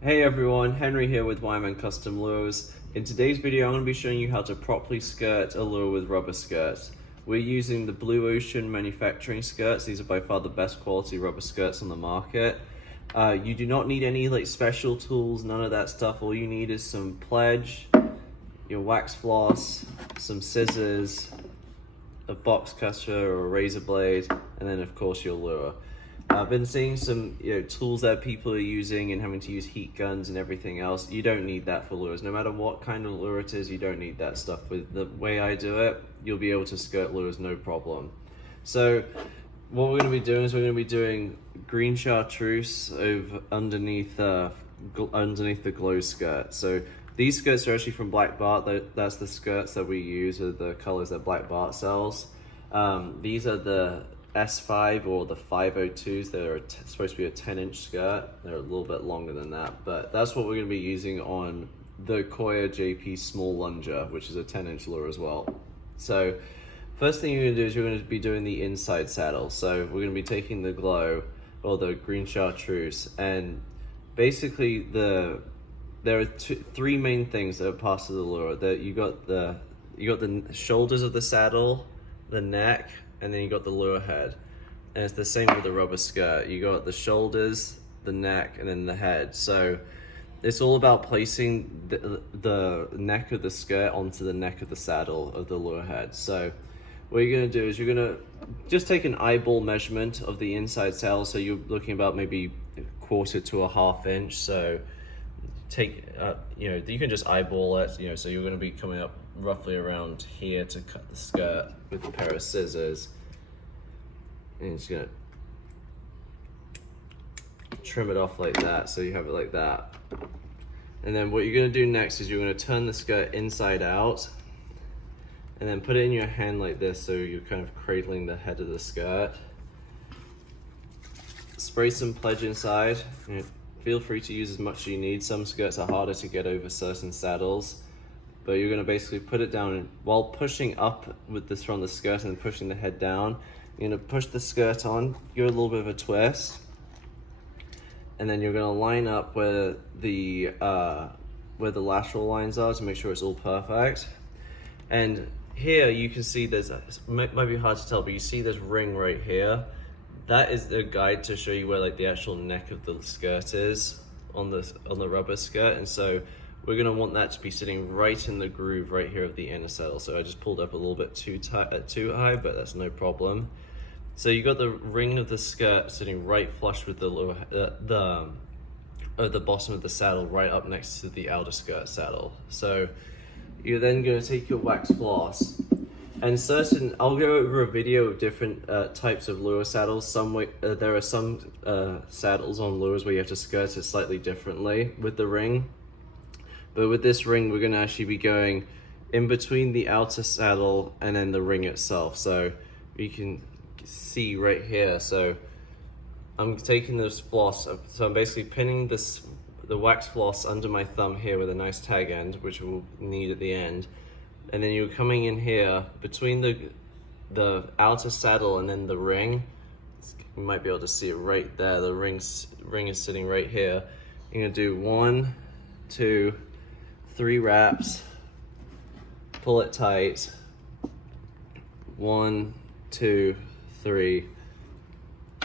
Hey everyone, Henry here with Wireman Custom Lures. In today's video I'm going to be showing you how to properly skirt a lure with rubber skirts. We're using the Blue Ocean manufacturing skirts. These are by far the best quality rubber skirts on the market. You do not need any special tools, none of that stuff. All you need is some pledge, your wax floss, some scissors, a box cutter or a razor blade, and then of course your lure. I've been seeing some tools that people are using and having to use heat guns and everything else. You don't need that for lures. No matter what kind of lure it is, you don't need that stuff. With the way I do it, you'll be able to skirt lures no problem. So what we're going to be doing is we're going to be doing green chartreuse underneath the glow skirt. So these skirts are actually from Black Bart. That's the skirts that we use, are the colors that Black Bart sells. These are the S5 or the 502s. They're supposed to be a 10-inch skirt. They're a little bit longer than that, but that's what we're going to be using on the Koya JP Small Lunger, which is a 10-inch lure as well. So first thing you're going to do is you're going to be doing the inside saddle. So we're going to be taking the glow or the green chartreuse, and basically there are three main things that are parts of the lure. That you got the shoulders of the saddle, the neck, and then you got the lure head. And it's the same with the rubber skirt. You got the shoulders, the neck, and then the head. So it's all about placing the neck of the skirt onto the neck of the saddle of the lure head. So what you're gonna do is you're gonna just take an eyeball measurement of the inside saddle. So you're looking about maybe a quarter to a half inch. So take, you can just eyeball it, so you're gonna be coming up roughly around here to cut the skirt with a pair of scissors, and it's gonna trim it off like that, so you have it like that. And then what you're gonna do next is you're gonna turn the skirt inside out and then put it in your hand like this, so you're kind of cradling the head of the skirt. Spray some pledge inside. Feel free to use as much as you need. Some skirts are harder to get over certain saddles, but you're going to basically put it down, and while pushing up with this from the skirt and pushing the head down, you're going to push the skirt on, give it a little bit of a twist, and then you're going to line up where the lateral lines are to make sure it's all perfect. And here you can see might be hard to tell, but you see this ring right here. That is the guide to show you where the actual neck of the skirt is on the rubber skirt, and so we're gonna want that to be sitting right in the groove right here of the inner saddle. So I just pulled up a little bit too high, but that's no problem. So you got the ring of the skirt sitting right flush with the lower the bottom of the saddle, right up next to the outer skirt saddle. So you're then gonna take your wax floss. And I'll go over a video of different types of lure saddles. There are some saddles on lures where you have to skirt it slightly differently with the ring. But with this ring, we're gonna actually be going in between the outer saddle and then the ring itself. So you can see right here. So I'm taking this floss, so I'm basically pinning the wax floss under my thumb here with a nice tag end, which we'll need at the end. And then you're coming in here between the outer saddle and then the ring. You might be able to see it right there. The ring is sitting right here. You're gonna do 1, 2, 3 wraps. Pull it tight. 1, 2, 3.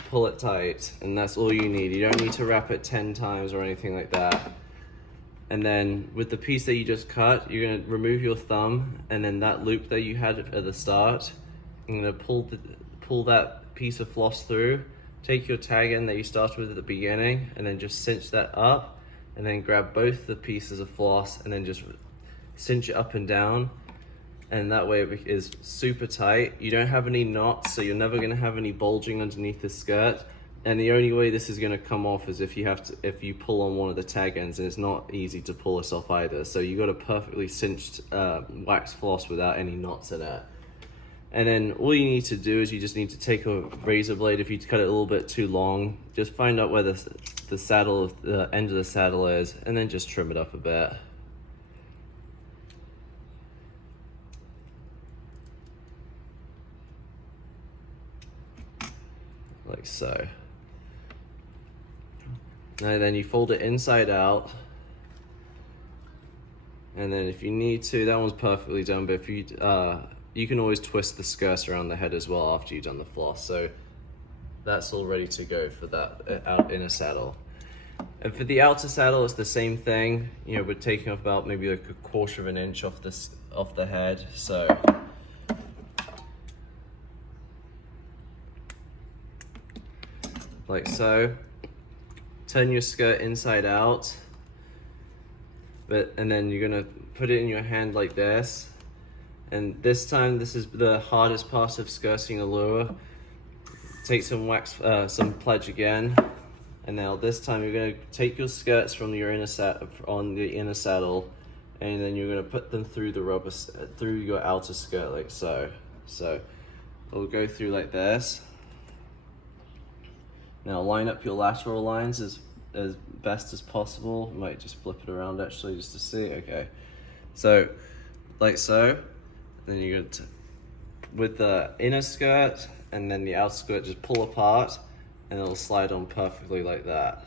Pull it tight, and that's all you need. You don't need to wrap it 10 times or anything like that. And then with the piece that you just cut, you're gonna remove your thumb, and then that loop that you had at the start, I'm gonna pull that piece of floss through, take your tag end that you started with at the beginning, and then just cinch that up, and then grab both the pieces of floss, and then just cinch it up and down, and that way it is super tight. You don't have any knots, so you're never gonna have any bulging underneath the skirt. And the only way this is going to come off is if you pull on one of the tag ends, and it's not easy to pull this off either. So you got a perfectly cinched wax floss without any knots in it. And then all you need to do is you just need to take a razor blade. If you cut it a little bit too long, just find out where the end of the saddle is, and then just trim it up a bit. Like so. And then you fold it inside out. And then if you need to, that one's perfectly done, but if you can always twist the skirt around the head as well after you've done the floss. So that's all ready to go for that inner saddle. And for the outer saddle, it's the same thing. You know, we're taking off about maybe like a 1/4 of an inch off the head. So like so. Turn your skirt inside out. And then you're gonna put it in your hand like this. And this time, this is the hardest part of skirting a lure. Take some some pledge again. And now this time you're gonna take your skirts from your on the inner saddle, and then you're gonna put them through through your outer skirt like so. So it'll go through like this. Now line up your lateral lines as best as possible. You might just flip it around actually just to see. Okay, so like so. Then you're going to, with the inner skirt and then the outer skirt, just pull apart and it'll slide on perfectly like that.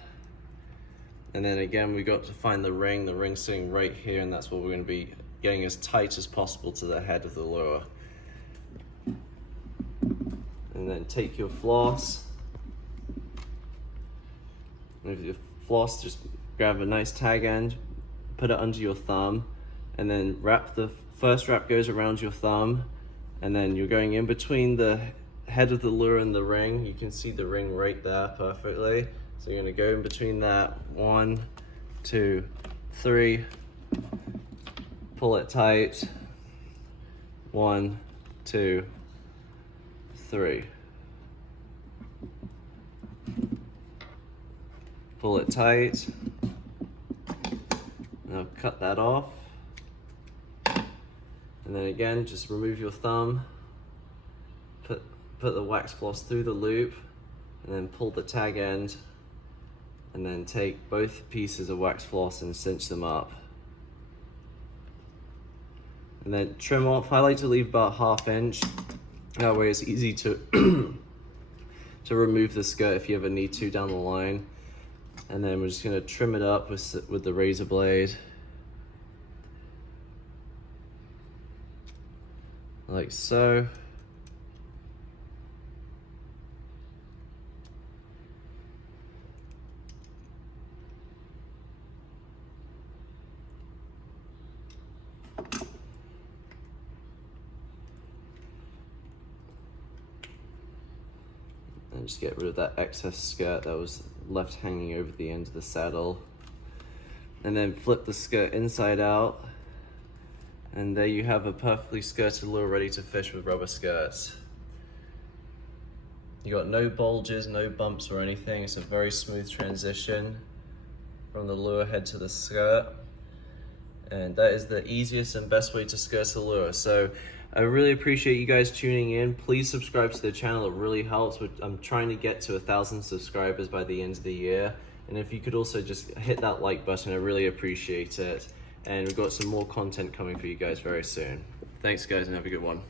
And then again, we got to find the ring's sitting right here, and that's what we're going to be getting as tight as possible to the head of the lure. And then take your floss. And with your floss, just grab a nice tag end, put it under your thumb, and then first wrap goes around your thumb, and then you're going in between the head of the lure and the ring. You can see the ring right there perfectly. So you're gonna go in between that. 1, 2, 3. Pull it tight. 1, 2, 3. Pull it tight. Now cut that off. And then again, just remove your thumb, put the wax floss through the loop, and then pull the tag end, and then take both pieces of wax floss and cinch them up. And then trim off. I like to leave about 1/2 inch. That way it's easy to to remove the skirt if you ever need to down the line. And then we're just gonna trim it up with the razor blade. Like so. And just get rid of that excess skirt that was left hanging over the end of the saddle. And then flip the skirt inside out. And there you have a perfectly skirted lure ready to fish with rubber skirts. You got no bulges, no bumps or anything. It's a very smooth transition from the lure head to the skirt. And that is the easiest and best way to skirt a lure. So I really appreciate you guys tuning in. Please subscribe to the channel, it really helps. I'm trying to get to 1,000 subscribers by the end of the year. And if you could also just hit that like button, I really appreciate it. And we've got some more content coming for you guys very soon. Thanks guys, and have a good one.